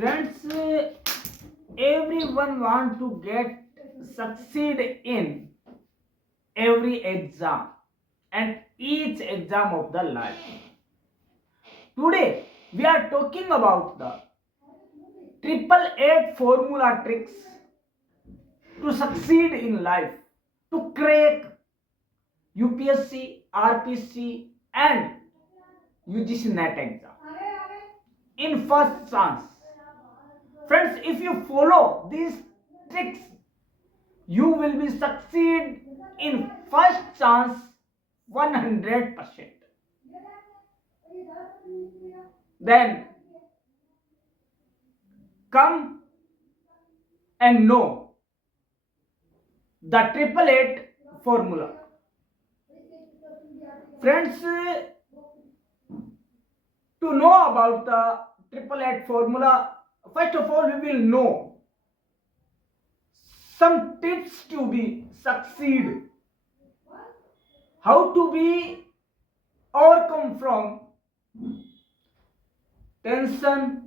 Friends, everyone want to get succeed in every exam and each exam of the life. Today we are talking about the triple eight formula tricks to succeed in life, to crack UPSC, RPC and UGC NET exam in first chance. Friends, if you follow these tricks, you will be succeed in first chance 100%. Then come and know the triple eight formula. Friends, to know about the triple eight formula, first of all we will know some tips to be succeed, how to be overcome from tension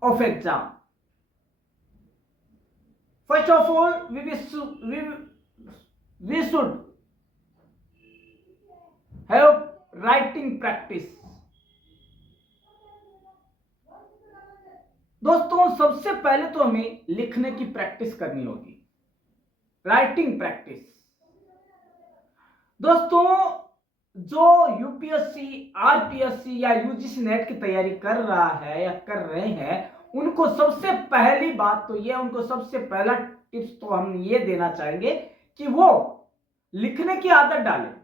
of exam. First of all, we should have writing practice. दोस्तों, सबसे पहले तो हमें लिखने की practice करनी होगी, writing practice. दोस्तों, जो यूपीएससी, आरपीएससी या यूजीसी नेट की तैयारी कर रहा है या कर रहे हैं, उनको सबसे पहली बात तो ये, उनको सबसे पहला टिप्स तो हम ये देना चाहेंगे कि वो लिखने की आदत डालें,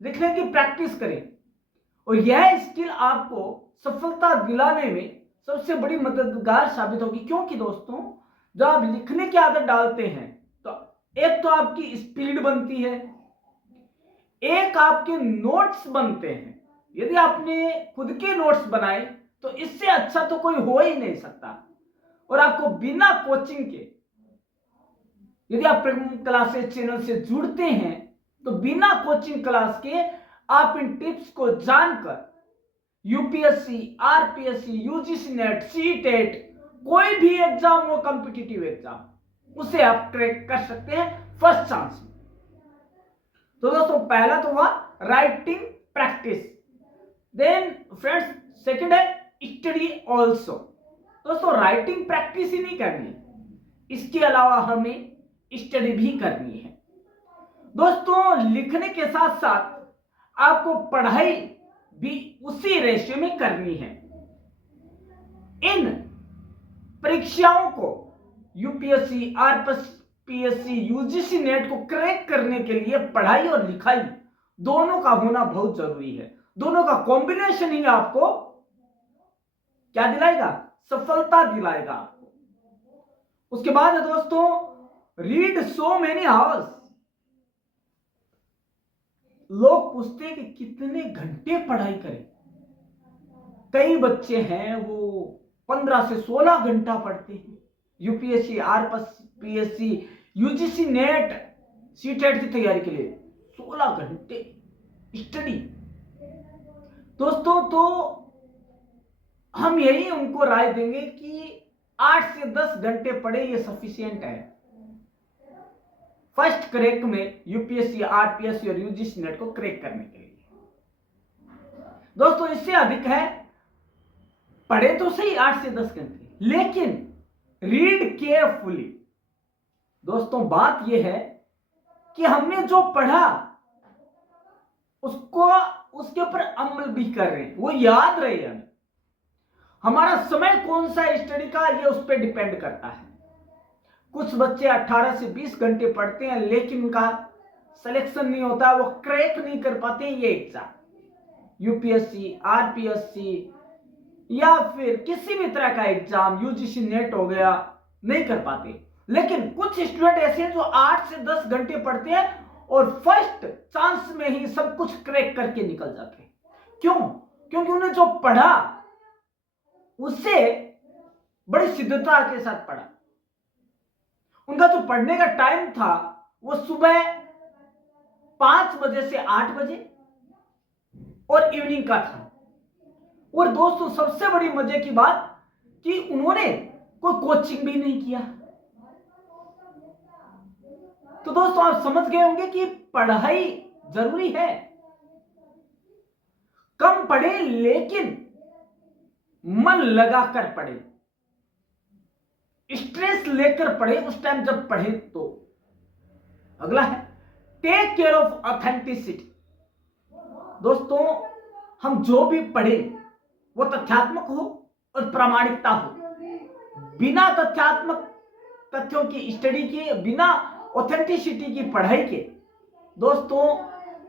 लिखने की प्रैक्टिस करें। और यह स्किल आपको सफलता दिलाने में सबसे बड़ी मददगार साबित होगी। क्योंकि दोस्तों, जब आप लिखने की आदत डालते हैं तो एक तो आपकी स्पीड बनती है, एक आपके नोट्स बनते हैं। यदि आपने खुद के नोट्स बनाए तो इससे अच्छा तो कोई हो ही नहीं सकता। और आपको बिना कोचिंग के, यदि आप प्रीमियम क्लासेस चैनल से जुड़ते हैं तो बिना कोचिंग क्लास के आप इन टिप्स को जानकर UPSC, RPSC, UGC net, CTET, कोई भी एग्जाम हो, कॉम्पिटिटिव एग्जाम, उसे आप क्रैक कर सकते हैं फर्स्ट चांस में। तो दोस्तों, पहला तो हुआ writing practice. Then friends, second है स्टडी ऑल्सो। दोस्तों, राइटिंग प्रैक्टिस ही नहीं करनी, इसके अलावा हमें स्टडी भी करनी है। दोस्तों, लिखने के साथ साथ आपको पढ़ाई भी उसी रेशियो में करनी है। इन परीक्षाओं को, यूपीएससी, आरपीएससी, यूजीसी नेट को क्रैक करने के लिए पढ़ाई और लिखाई दोनों का होना बहुत जरूरी है। दोनों का कॉम्बिनेशन ही आपको क्या दिलाएगा? सफलता दिलाएगा। उसके बाद है दोस्तों, रीड सो मेनी आवर्स। लोग पूछते हैं कि कितने घंटे पढ़ाई करें। कई बच्चे हैं वो 15 से 16 घंटा पढ़ते हैं। UPSC, RPSC, UGC net, CTET की तैयारी के लिए 16 घंटे स्टडी। दोस्तों, तो हम यही उनको राय देंगे कि 8 से 10 घंटे पढ़े, ये सफिशिएंट है फर्स्ट क्रैक में, यूपीएससी, आरपीएससी और यूजीसी नेट को क्रैक करने के लिए। दोस्तों, इससे अधिक है, पढ़े तो सही 8 से 10 घंटे, लेकिन रीड केयरफुली। दोस्तों, बात यह है कि हमने जो पढ़ा उसको, उसके ऊपर अमल भी कर रहे हैं, वो याद रहे हमें। हमारा समय कौन सा स्टडी का, ये उस पर डिपेंड करता है। कुछ बच्चे 18 से 20 घंटे पढ़ते हैं, लेकिन उनका सिलेक्शन नहीं होता, वो क्रैक नहीं कर पाते हैं ये एग्जाम, यूपीएससी, आरपीएससी या फिर किसी भी तरह का एग्जाम, यूजीसी नेट हो गया, नहीं कर पाते। लेकिन कुछ स्टूडेंट ऐसे हैं जो 8 से 10 घंटे पढ़ते हैं और फर्स्ट चांस में ही सब कुछ क्रैक करके निकल जाते हैं। क्यों? क्योंकि उन्हें जो पढ़ा उससे बड़ी सिद्धता के साथ पढ़ा। उनका जो पढ़ने का टाइम था वो सुबह 5 बजे से 8 बजे और इवनिंग का था। और दोस्तों सबसे बड़ी मजे की बात कि उन्होंने कोई कोचिंग भी नहीं किया। तो दोस्तों आप समझ गए होंगे कि पढ़ाई जरूरी है। कम पढ़े लेकिन मन लगाकर पढ़े, स्ट्रेस लेकर पढ़े उस टाइम जब पढ़े तो। अगला है टेक केयर ऑफ ऑथेंटिसिटी। दोस्तों हम जो भी पढ़े वो तथ्यात्मक हो और प्रामाणिकता हो। बिना तथ्यात्मक तथ्यों की स्टडी के, बिना ऑथेंटिसिटी की पढ़ाई के दोस्तों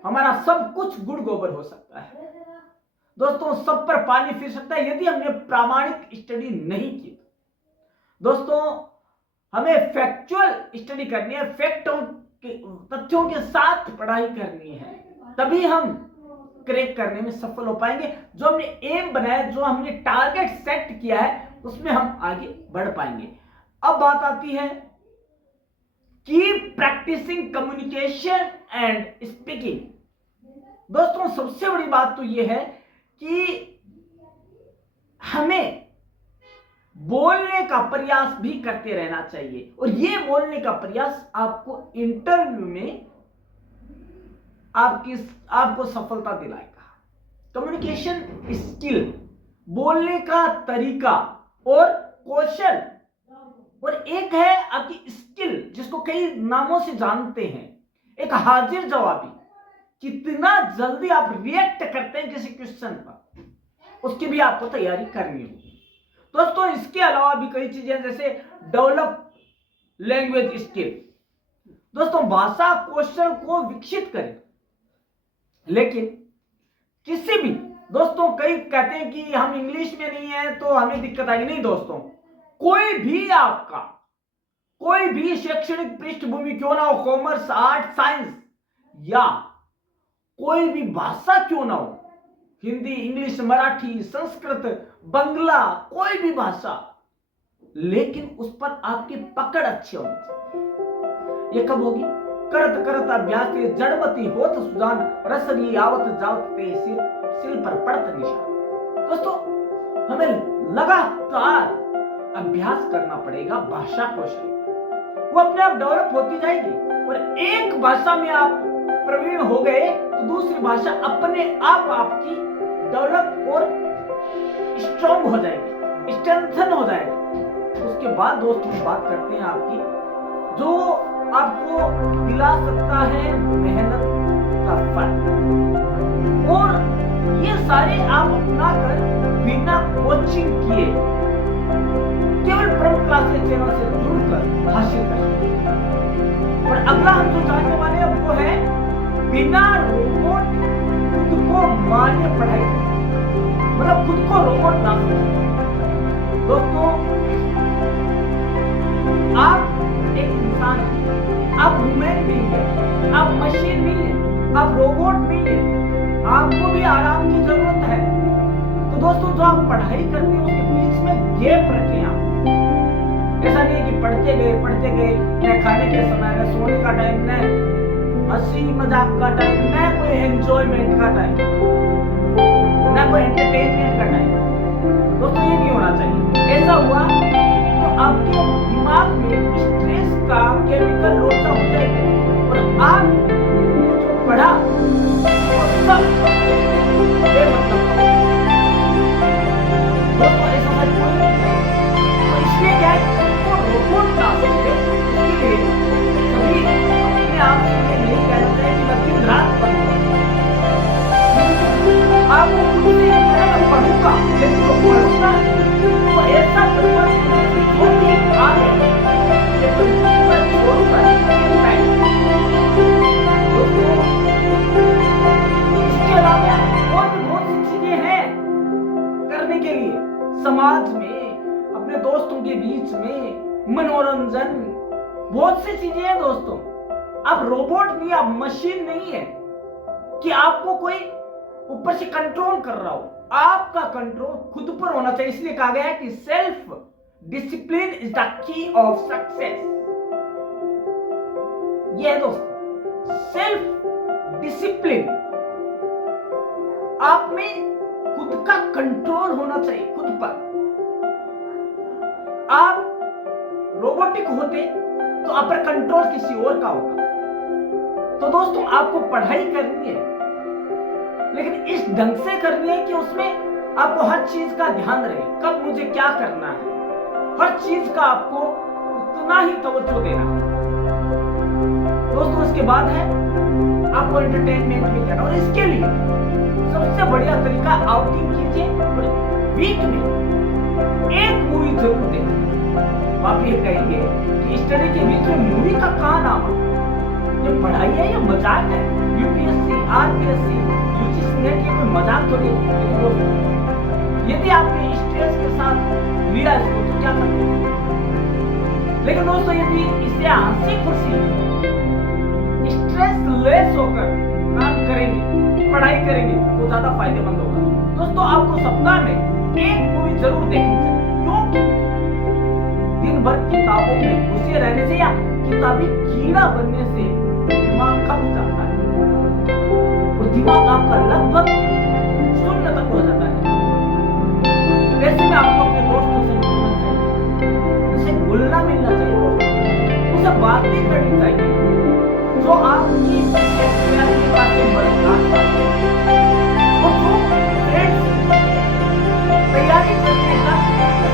हमारा सब कुछ गुड़ गोबर हो सकता है। दोस्तों सब पर पानी फिर सकता है यदि हमने प्रामाणिक स्टडी नहीं की। दोस्तों हमें फैक्चुअल स्टडी करनी है, तथ्यों के साथ पढ़ाई करनी है, तभी हम क्रैक करने में सफल हो पाएंगे। जो हमने एम बनाया, जो हमने टारगेट सेट किया है, उसमें हम आगे बढ़ पाएंगे। अब बात आती है keep practicing communication and speaking. दोस्तों सबसे बड़ी बात तो यह है कि हमें बोलने का प्रयास भी करते रहना चाहिए, और यह बोलने का प्रयास आपको इंटरव्यू में आपको सफलता दिलाएगा। कम्युनिकेशन स्किल, बोलने का तरीका और कौशल, और एक है आपकी स्किल जिसको कई नामों से जानते हैं, एक हाजिर जवाबी, कितना जल्दी आप रिएक्ट करते हैं किसी क्वेश्चन पर, उसकी भी आपको तैयारी करनी होगी। दोस्तों इसके अलावा भी कई चीजें जैसे डेवलप लैंग्वेज स्किल। दोस्तों भाषा कौशल को विकसित करें, लेकिन किसी भी, दोस्तों कई कहते हैं कि हम इंग्लिश में नहीं है तो हमें दिक्कत आएगी। नहीं दोस्तों, कोई भी शैक्षणिक पृष्ठभूमि क्यों ना हो, कॉमर्स, आर्ट, साइंस, या कोई भी भाषा क्यों ना हो, हिंदी, इंग्लिश, मराठी, संस्कृत, बंगला, कोई भी भाषा, लेकिन उस पर आपकी पकड़ अच्छी होनी चाहिए। ये कब होगी? करत करत अभ्यास जड़मती होत सुजान, रसरी आवत जावत ते सिर पर पड़त निशान। दोस्तों हमें लगातार अभ्यास करना पड़ेगा भाषा कौशल, वो अपने आप डेवलप होती जाएगी। और एक भाषा में आप प्रवीण हो गए तो दूसरी भाषा अपने आप आपकी डेवलप और स्ट्रॉन्ग हो जाएगी, स्ट्रेंथन हो जाएगी। उसके बाद दोस्तों बात करते हैं आपकी, जो आपको दिला सकता है मेहनत का फल, और ये सारे आप अपना कर बिना कोचिंग किए केवल प्रमुख क्लासेस चैनल से जुड़कर हासिल कर सकते हैं। और अगला हम जो जानने वाले हैं वो है बिना रोबोट खुद को माने पढ़ाई, मतलब खुद को रोबोट ना समझें। दोस्तों आप एक इंसान हैं, आप ह्यूमन बीइंग हैं, आप मशीन नहीं है, आप रोबोट नहीं है, आपको भी आराम की जरूरत है। तो दोस्तों जो आप पढ़ाई करते हैं उसके बीच में गैप रखें आप। ऐसा नहीं है कि पढ़ते गए न खाने के समय, न सोने का टाइम, न हंसी मजाक का टाइम, न कोई एंजॉयमेंट का टाइम, न कोई एंटरटेनमेंट का टाइम। दोस्तों ये नहीं होना चाहिए। ऐसा हुआ तो आपके दिमाग में स्ट्रेस का केमिकल लोचा हो जाएगा, और आप जो पढ़ा वो सब बेमतलब। दोस्तों ऐसा सच बोलना चाहिए। तो इसलिए क्या है, रोबोट ना समझे, इसलिए कभी अपने आप से ये नहीं कहना चाहिए कि मैं दिन रात पढ़ूंगा। आपको खुद से ये कहना मैं पढ़ूंगा, लेकिन वो पढ़ूंगा तो ऐसा करूंगा कि जो भी आ गए ये पढ़ूंगा, मैं छोड़ूंगा नहीं। दोस्तों इसके अलावा और भी बहुत सी चीजें हैं करने के लिए, समाज में, अपने दोस्तों के बीच में मनोरंजन, बहुत सी चीजें हैं। दोस्तों आप रोबोट नहीं, आप मशीन नहीं है कि आपको कोई ऊपर से कंट्रोल कर रहा हो। आपका कंट्रोल खुद पर होना चाहिए। इसलिए कहा गया है कि self discipline is the key of success. यह है दोस्तों सेल्फ डिसिप्लिन, आप में खुद का कंट्रोल होना चाहिए खुद पर। आप रोबोटिक होते तो आप पर कंट्रोल किसी और का होगा। तो दोस्तों आपको पढ़ाई करनी है, लेकिन इस ढंग से करनी है कि उसमें आपको हर चीज का ध्यान रहे, कब मुझे क्या करना है, हर चीज का आपको उतना ही तवज्जो देना है। दोस्तों उसके बाद है आपको एंटरटेनमेंट भी करना, और इसके लिए सबसे बढ़िया तरीका आउटिंग कीजिए और वीक में एक मूवी जरूर देखें। आप ये कहेंगे कि स्टडी के बीच में मूवी का कहां नाम है, ये पढ़ाई है या मजाक है? यूपीएससी, आरपीएससी, यूजीसी नेट ये कोई मजाक थोड़ी है। यदि आपने स्ट्रेस के साथ लिया इसको तो क्या करते हैं? लेकिन दोस्तों यदि इसे हंसी खुशी स्ट्रेस लेस होकर काम करेंगे, पढ़ाई करेंगे तो ज्यादा फायदेमंद होगा। दोस्तों आपको सप्ताह में एक मूवी जरूर देखनी चाहिए, क्योंकि दिन भर किताबों में घुसे रहने से या किताबी कीड़ा बनने से दिमाग खप जाता है और दिमाग आपका लगभग शून्य तक हो जाता है। वैसे में आपको अपने दोस्तों से मिलना चाहिए, उनसे घुलना मिलना चाहिए, उनसे बातें करनी चाहिए जो आपकी बातें बर्दाश्त करते हैं। और जो फ्रेंड्स तैयारी करने का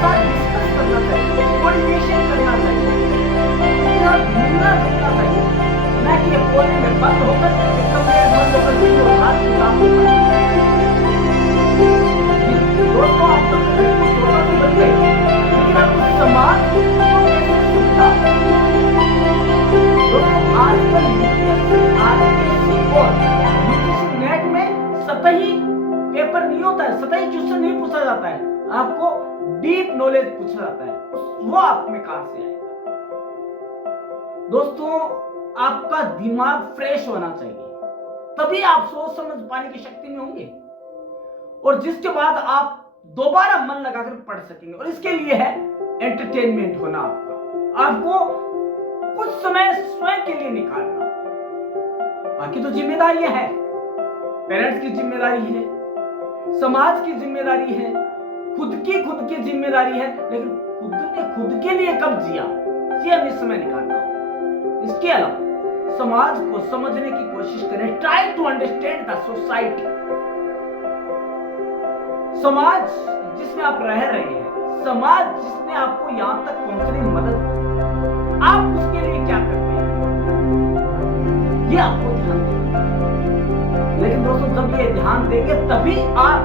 साथ डिस्कस करना चाहिए, कोऑर्डिनेशन करना चाहिए, मिलना जुलना चाहिए, न कि कोने में बंद होकर कमरे बंद होकर भी जो हाथ किताब दोस्तों आप तो बन गए, लेकिन आपको समाज दोस्तों आजकल आरपीएससी और यूजीसी नेट में सतही पेपर नहीं होता है, सतही क्वेश्चन नहीं पूछा जाता है, आपको डीप नॉलेज पूछा जाता है। वो आप में कहां से आएगा? दोस्तों आपका दिमाग फ्रेश होना चाहिए, तभी आप सोच समझ पाने की शक्ति में होंगे, और जिसके बाद आप दोबारा मन लगाकर पढ़ सकेंगे। और इसके लिए है एंटरटेनमेंट होना आपको कुछ समय स्वयं के लिए निकालना। बाकी तो जिम्मेदारियां हैं, पेरेंट्स की जिम्मेदारी है, समाज की जिम्मेदारी है, खुद की जिम्मेदारी है, लेकिन खुद ने खुद के लिए कब जिया ये हमें समय निकालना होगा। इसके अलावा समाज को समझने की कोशिश करें, try to understand the society. समाज जिसमें आप रह रहे हैं, समाज जिसने आपको यहां तक पहुंचने में मदद की, आप उसके लिए क्या करते हैं ये आपको ध्यान देना। लेकिन दोस्तों जब ये ध्यान देंगे तभी आप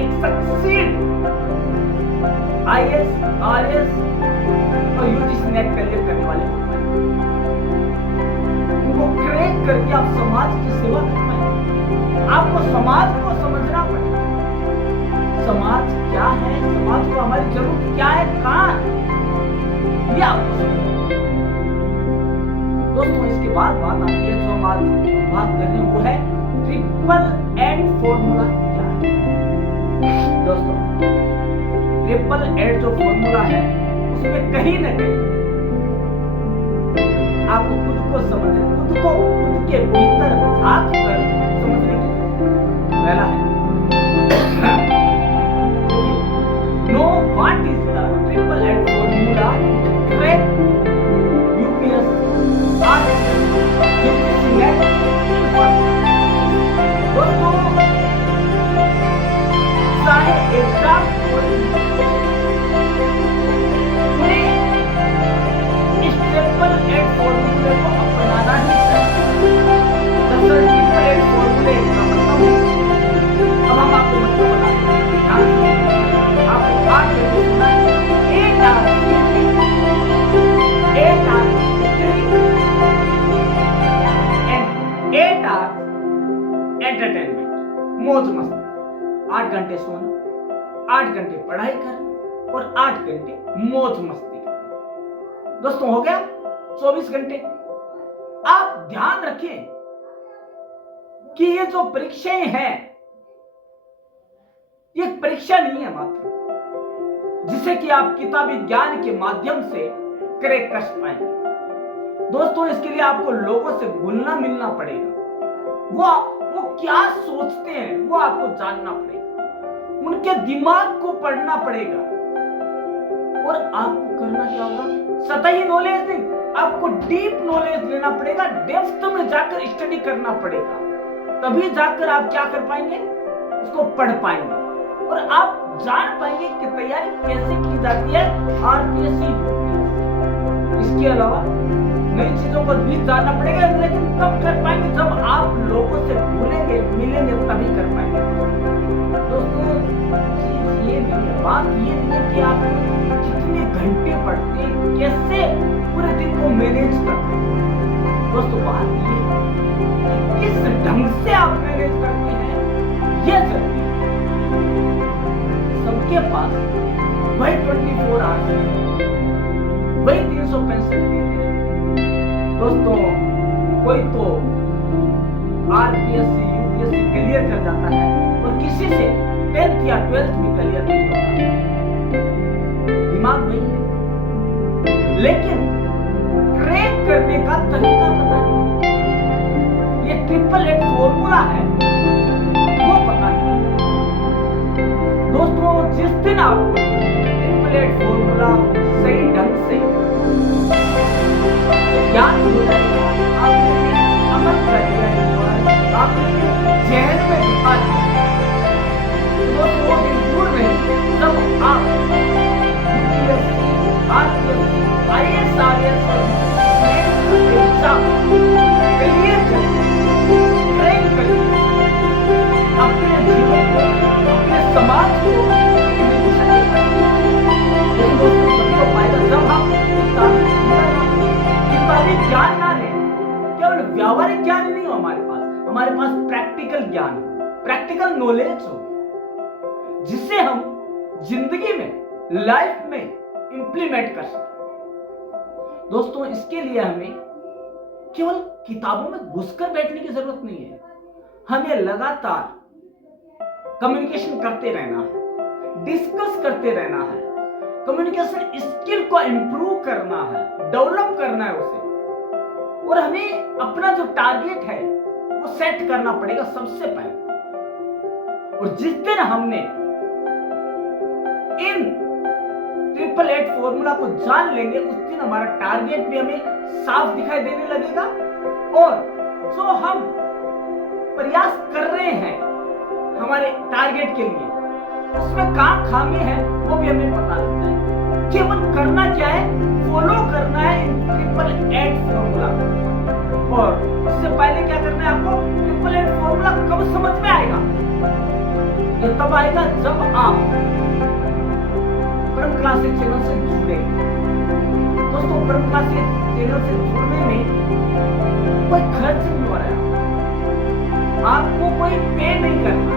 एक सक्सीड आईएएस, आरएएस और यूजीसी नेट क्लियर करने वाले हो पाएंगे। उनको क्रैक करके आप समाज की सेवा कर पाएंगे। आपको समाज को समझना पड़ेगा, समाज क्या है, समाज को हमारी जरूरत क्या है, कहां ये आपको समझना। दोस्तों इसके बाद बात आती है जो हम आज बात कर रहे हैं, वो है ट्रिपल एड फॉर्मूला क्या है। दोस्तों ट्रिपल एड जो फॉर्मूला है उसमें कहीं ना कहीं आपको खुद को समझने, खुद के भीतर झांक कर समझने की पहला है know what is the triple eight formula, crack UPSC, RPSC, UGC NET. दोस्तों चाहे एग्जाम इस ट्रिपल एड फॉर्मूले को अपनाना ही चाहिए। ट्रिपल एड फॉर्मूले का मतलब अब हम आपको मतलब बताते हैं। आपको 8 घंटे सुना है, 8 आवर्स एंड 8 आवर्स एंटरटेनमेंट, मौज मस्ती। 8 घंटे सोना, 8 घंटे पढ़ाई करना और 8 घंटे मौज मस्ती करना। दोस्तों हो गया 24 घंटे। आप ध्यान रखें कि ये जो परीक्षाएं हैं ये परीक्षा नहीं है मात्र जिसे कि आप किताबी ज्ञान के माध्यम से क्रैक कर पाएंगे। दोस्तों इसके लिए आपको लोगों से घुलना मिलना पड़ेगा, वो क्या सोचते हैं वो आपको जानना पड़ेगा। उनके दिमाग को पढ़ना पड़ेगा। और आपको करना क्या होगा, सतही नॉलेज नहीं, आपको डीप नॉलेज लेना पड़ेगा, डेप्थ में जाकर स्टडी करना पड़ेगा, तभी जाकर आप क्या कर पाएंगे, उसको पढ़ पाएंगे और आप जान पाएंगे कि तैयारी कैसे की जाती है आरपीएससी। इसके अलावा नई चीजों को भी जानना पड़ेगा, लेकिन तब कर पाएंगे जब आप लोगों से भूलेंगे, मिलेंगे, तभी कर पाएंगे। दोस्तों चीज ये नहीं है, बात ये नहीं है कि आप कितने घंटे पढ़ते, कैसे पूरे दिन को मैनेज करते हैं। दोस्तों बात ये है किस ढंग से आप मैनेज करते हैं, ये जरूरी है। सबके पास वही 24 आवर्स है, वही 365 दिन है। दोस्तों कोई तो आरपीएससी यूपीएससी क्लियर कर जाता है और किसी से 10th या 12th भी क्लियर नहीं होता, दिमाग वही है, लेकिन क्रैक करने का तरीका पता नहीं, ये 888 फॉर्मूला है वो पता नहीं। दोस्तों जिस दिन आप 888 फॉर्मूला सही ढंग से ज्ञान हो जाएगा, आपने अमल कर लिया, आपने जहन में बिठा लिया, तो वो दिन दूर नहीं जब आप यूपीएससी, आरपीएससी, आईएएस, आईएएस और एग्जाम क्लियर क्रैक करिए, अपने जीवन को, अपने समाज को एक दिशा देगा। लेकिन दोस्तों सबको फायदा जब हम किताबी ज्ञान ना लें, केवल व्यावहारिक ज्ञान ही नहीं हो हमारे पास प्रैक्टिकल ज्ञान, प्रैक्टिकल नॉलेज हो, जिससे हम जिंदगी में, लाइफ में इंप्लीमेंट कर सकें। दोस्तों इसके लिए हमें केवल किताबों में घुसकर बैठने की जरूरत नहीं है, हमें लगातार कम्युनिकेशन करते रहना है, डिस्कस करते रहना है, कम्युनिकेशन स्किल को इंप्रूव करना है, डेवलप करना है उसे, और हमें अपना जो टारगेट है वो सेट करना पड़ेगा सबसे पहले। और जिस दिन हमने इन 888 फॉर्मूला को जान लेंगे, उस दिन हमारा टारगेट भी हमें साफ दिखाई देने लगेगा और जो हम प्रयास कर रहे हैं हमारे टारगेट के लिए, उसमें कहां खामी है वो भी हमें पता लगता है। केवल करना क्या है, फॉलो करना है इन 888 फॉर्मूला, और उससे पहले क्या करना है आपको, 888 फॉर्मूला कब समझ में आएगा, ये तब आएगा जब आप परम क्लासेस चैनल से जुड़ेंगे। दोस्तों परम क्लासेस चैनल से जुड़ने में कोई खर्च नहीं हो रहा है, आपको कोई पे नहीं करना।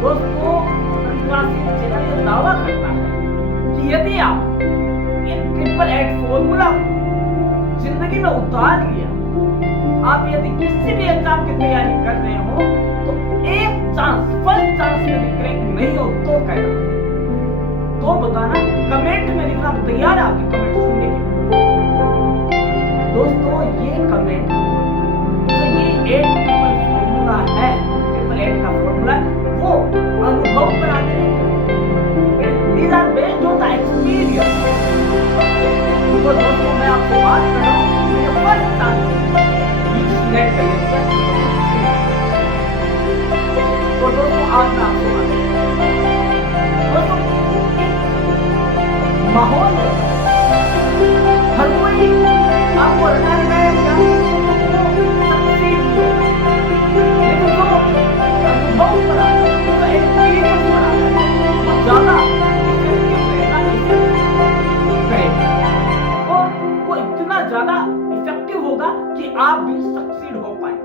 दोस्तों परम क्लासेस चैनल ये दावा करता है कि यदि आप इन 888 फॉर्मूला को जिंदगी में उतार लिया, आप यदि किसी भी एग्जाम की तैयारी कर रहे हो, तो एक चांस, फर्स्ट चांस में क्रैक नहीं हो तो कहना, तो बताना, कमेंट में लिखना, तैयार है आपके कमेंट सुनने के। दोस्तों ये कमेंट, तो ये 888 फॉर्मूला है, 888 का फॉर्मूला वो अनुभव पर आते हैं, these are based on the experience। तो दोस्तों मैं आपको बात कर रहा हूँ मेरे फर्स्ट चांस नेट कर लिया, तो दोस्तों आज मैं आपको दोस्तों माहौल हर कोई आपको रटना है, लेकिन जो अनुभव करा, जो एक्सपीरियंस करा, वो ज्यादा और वो इतना ज्यादा इफेक्टिव होगा कि आप भी सक्सीड हो पाए।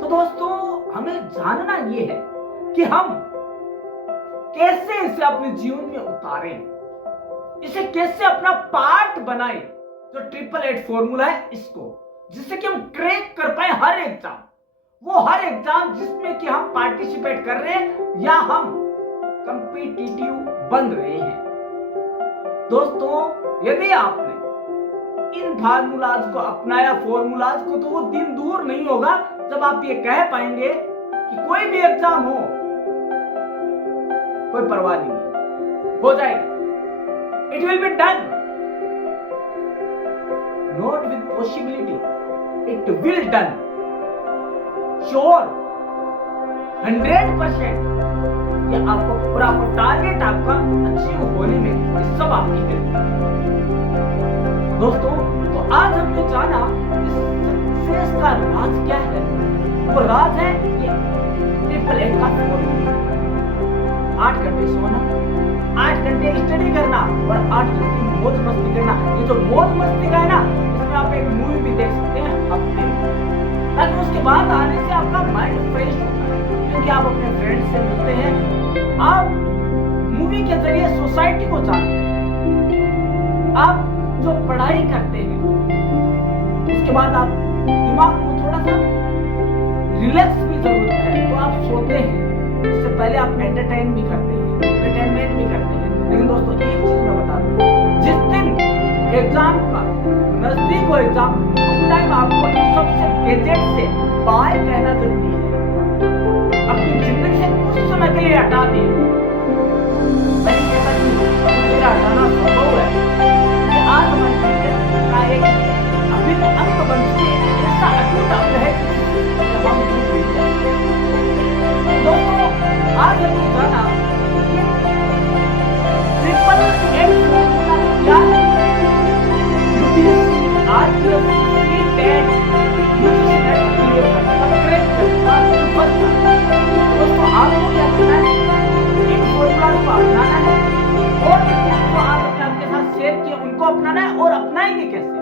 तो दोस्तों हमें जानना ये है कि हम कैसे इसे अपने जीवन में उतारें, इसे कैसे अपना पार्ट बनाएं, जो 888 फॉर्मूला है इसको, जिससे कि हम क्रैक कर पाए हर एग्जाम, वो हर एग्जाम जिसमें कि हम पार्टिसिपेट कर रहे हैं या हम कंपीटिटिव बन रहे हैं। दोस्तों यदि आपने इन फार्मूलाज को अपनाया, फॉर्मूलाज को, तो वो दिन दूर नहीं होगा जब आप ये कह पाएंगे कि कोई भी एग्जाम हो, कोई परवाह नहीं है, हो जाएगा। It will be done, not with possibility, it will done, sure 100%। ये आपको पूरा टारगेट आपका अचीव होने में ये सब आपकी हेल्प है। दोस्तों, तो आज हमने जाना इस सक्सेस का राज क्या है। वो राज है ये ट्रिपल एट का फॉर्मूला। 8 घंटे सोना, 8 घंटे स्टडी करना और 8 घंटे मौज मस्ती करना। ये जो मौज मस्ती का है ना, इसमें आप एक मूवी भी देख सकते हैं हफ्ते में, ताकि उसके बाद आने से आपका माइंड फ्रेश होता है, क्योंकि आप अपने फ्रेंड से मिलते हैं, आप मूवी के जरिए सोसाइटी को जानते हैं, आप जो पढ़ाई करते हैं उसके बाद आप दिमाग को थोड़ा सा रिलैक्स भी जरूरत है, तो आप सोते हैं। इससे पहले आप एंटरटेनमेंट भी करते हैं। लेकिन दोस्तों, एक चीज मैं बता दूं, जिस दिन एग्जाम का नजदीक हो एग्जाम, उस टाइम आपको इन सबसे गैजेट से बाय कहना जरूरी है। अपनी जिंदगी से कुछ समय के लिए हटा दिए। मैं नहीं कहता कि मेरा हटाना संभव है, ये आज हमारे जीवन का एक अभिन्न अंग बन चुके हैं, ऐसा अटूट अंग है कि हम दूर नहीं जाते। दोस्तों, आज हमने जाना ट्रिपल एट फॉर्मूला क्या है। UPSC, RPSC, TET, UGC NET clear करना, दोस्तों आपको क्या करना है, इन फॉर्मूला को अपनाना है और जो आज हमने आपके साथ शेयर किए उनको अपनाना है। और अपनाएंगे कैसे?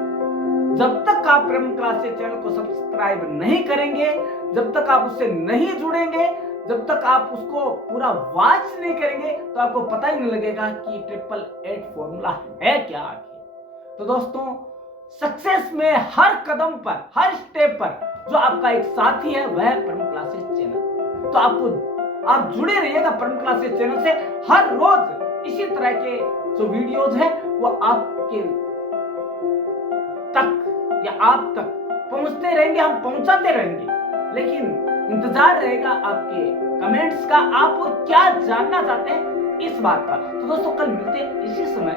जब तक आप ब्रह्म क्लासेस चैनल को सब्सक्राइब नहीं करेंगे, जब तक आप उससे नहीं जुड़ेंगे, जब तक आप उसको पूरा वॉच नहीं करेंगे, तो आपको पता ही नहीं लगेगा कि ट्रिपल एट फॉर्मूला है क्या आखिर। तो दोस्तों, सक्सेस में हर कदम पर, हर स्टेप पर जो आपका एक साथी है वह है परम क्लासेस चैनल। तो आप जुड़े रहिएगा परम क्लासेस चैनल से। हर रोज इसी तरह के जो वीडियोज है वो आपके तक या आप तक पहुंचते रहेंगे, हम पहुंचाते रहेंगे। लेकिन इंतजार रहेगा आपके कमेंट्स का, आप और क्या जानना चाहते हैं इस बात का। तो दोस्तों, कल मिलते हैं इसी समय,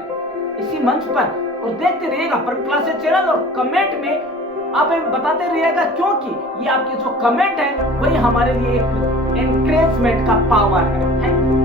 इसी मंच पर, और देखते रहिएगा परम क्लासेस चैनल। और कमेंट में आप हमें बताते रहिएगा, क्योंकि ये आपके जो कमेंट है वही हमारे लिए एक एनकरेजमेंट का पावर है। Thank you.